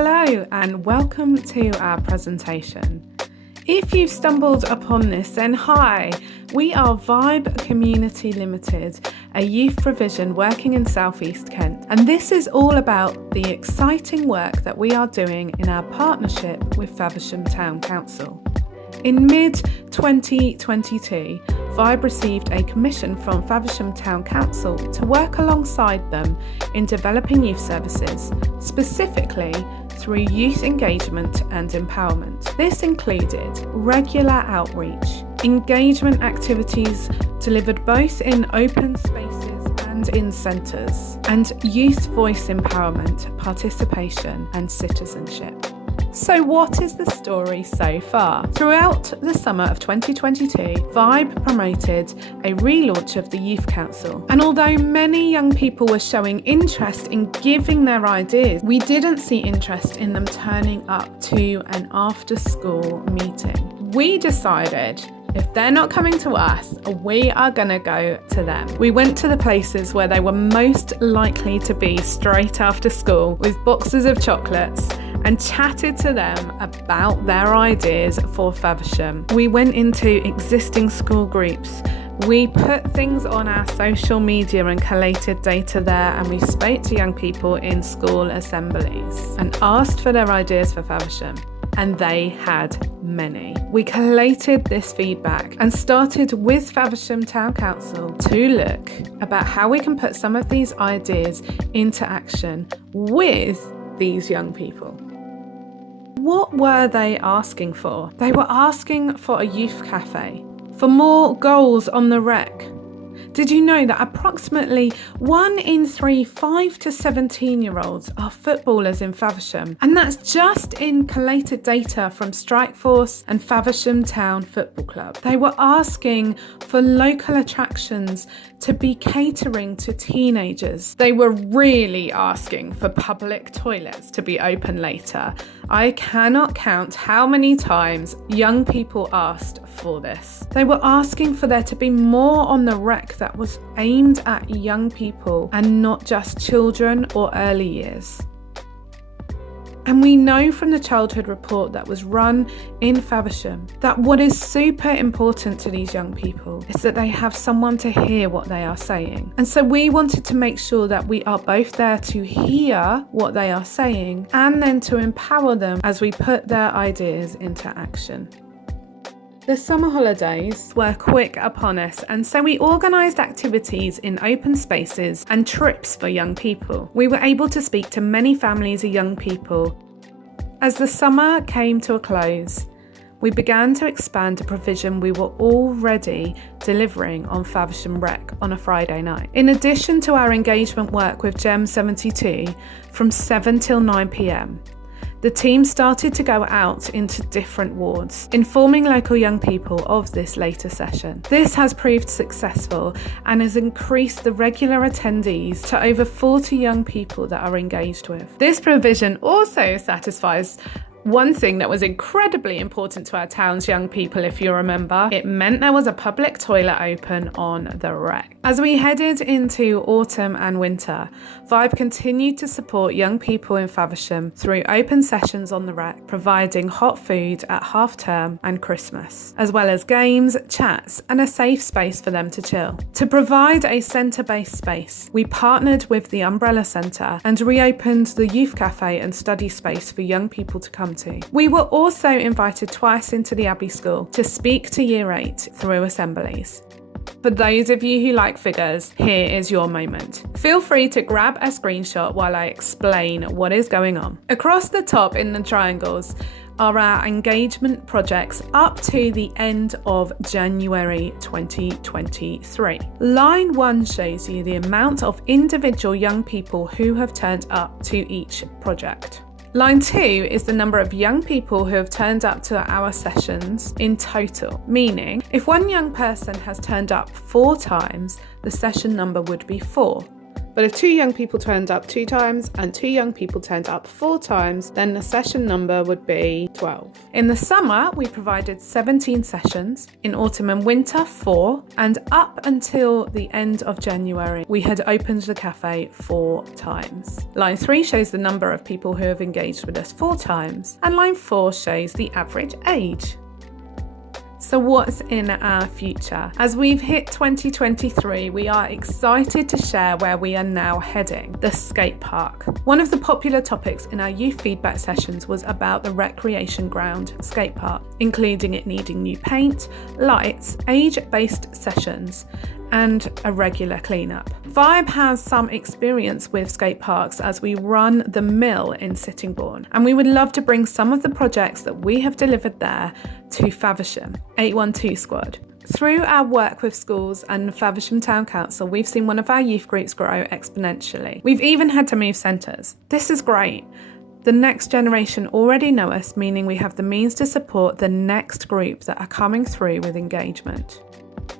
Hello and welcome to our presentation. If you've stumbled upon this, then hi, we are VIBE Community Ltd, a youth provision working in South East Kent, and this is all about the exciting work that we are doing in our partnership with Faversham Town Council. In mid-2022, VIBE received a commission from Faversham Town Council to work alongside them in developing youth services, specifically through youth engagement and empowerment. This included regular outreach, engagement activities delivered both in open spaces and in centres, and youth voice empowerment, participation and citizenship. So what is the story so far? Throughout the summer of 2022, VIBE promoted a relaunch of the Youth Council. And although many young people were showing interest in giving their ideas, we didn't see interest in them turning up to an after-school meeting. We decided if they're not coming to us, we are going to go to them. We went to the places where they were most likely to be straight after school with boxes of chocolates and chatted to them about their ideas for Faversham. We went into existing school groups. We put things on our social media and collated data there, and we spoke to young people in school assemblies and asked for their ideas for Faversham. And they had many. We collated this feedback and started with Faversham Town Council to look about how we can put some of these ideas into action with these young people. What were they asking for? They were asking for a youth cafe, for more goals on the rec. Did you know that approximately 1 in 3 5 to 17-year-olds are footballers in Faversham? And that's just in collated data from Strikeforce and Faversham Town Football Club. They were asking for local attractions to be catering to teenagers. They were really asking for public toilets to be open later. I cannot count how many times young people asked for this. They were asking for there to be more on the rec that was aimed at young people and not just children or early years. And we know from the childhood report that was run in Faversham that what is super important to these young people is that they have someone to hear what they are saying. And so we wanted to make sure that we are both there to hear what they are saying and then to empower them as we put their ideas into action. The summer holidays were quick upon us, and so we organised activities in open spaces and trips for young people. We were able to speak to many families of young people. As the summer came to a close, we began to expand a provision we were already delivering on Faversham Rec on a Friday night. In addition to our engagement work with Gem 72 from 7 till 9 p.m, the team started to go out into different wards, informing local young people of this later session. This has proved successful and has increased the regular attendees to over 40 young people that are engaged with. This provision also satisfies one thing that was incredibly important to our town's young people, if you remember. It meant there was a public toilet open on the rec. As we headed into autumn and winter, VIBE continued to support young people in Faversham through open sessions on the rec, providing hot food at half term and Christmas, as well as games, chats and a safe space for them to chill. To provide a centre-based space, we partnered with the Umbrella Centre and reopened the youth cafe and study space for young people to come to. We were also invited twice into the Abbey School to speak to Year 8 through assemblies. For those of you who like figures, here is your moment. Feel free to grab a screenshot while I explain what is going on. Across the top in the triangles are our engagement projects up to the end of January 2023. Line 1 shows you the amount of individual young people who have turned up to each project. Line 2 is the number of young people who have turned up to our sessions in total, meaning if one young person has turned up 4 times, the session number would be 4. But if 2 young people turned up 2 times and 2 young people turned up 4 times, then the session number would be 12. In the summer, we provided 17 sessions. In autumn and winter, 4. And up until the end of January, we had opened the cafe 4 times. Line 3 shows the number of people who have engaged with us 4 times. And line 4 shows the average age. So what's in our future? As we've hit 2023, we are excited to share where we are now heading, the skate park. One of the popular topics in our youth feedback sessions was about the recreation ground skate park, including it needing new paint, lights, age-based sessions, and a regular cleanup. VIBE has some experience with skate parks as we run the mill in Sittingbourne, and we would love to bring some of the projects that we have delivered there to Faversham 812 Squad. Through our work with schools and Faversham Town Council, we've seen one of our youth groups grow exponentially. We've even had to move centres. This is great. The next generation already know us, meaning we have the means to support the next group that are coming through with engagement.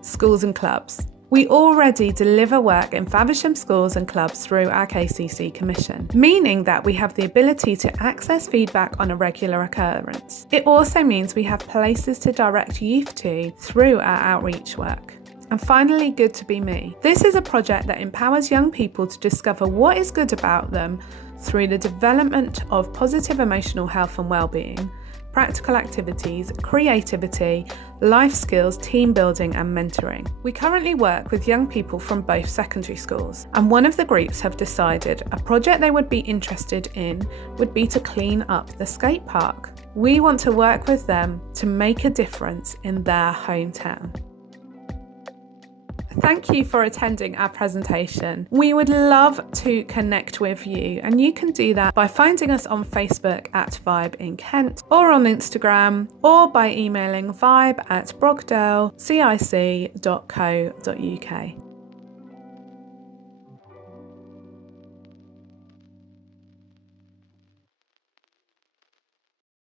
Schools and clubs. We already deliver work in Faversham schools and clubs through our KCC Commission, meaning that we have the ability to access feedback on a regular occurrence. It also means we have places to direct youth to through our outreach work. And finally, Good to Be Me. This is a project that empowers young people to discover what is good about them through the development of positive emotional health and well-being, practical activities, creativity, life skills, team building and mentoring. We currently work with young people from both secondary schools, and one of the groups have decided a project they would be interested in would be to clean up the skate park. We want to work with them to make a difference in their hometown. Thank you for attending our presentation. We would love to connect with you, and you can do that by finding us on Facebook at VIBE in Kent, or on Instagram, or by emailing vibe@brogdalecic.co.uk.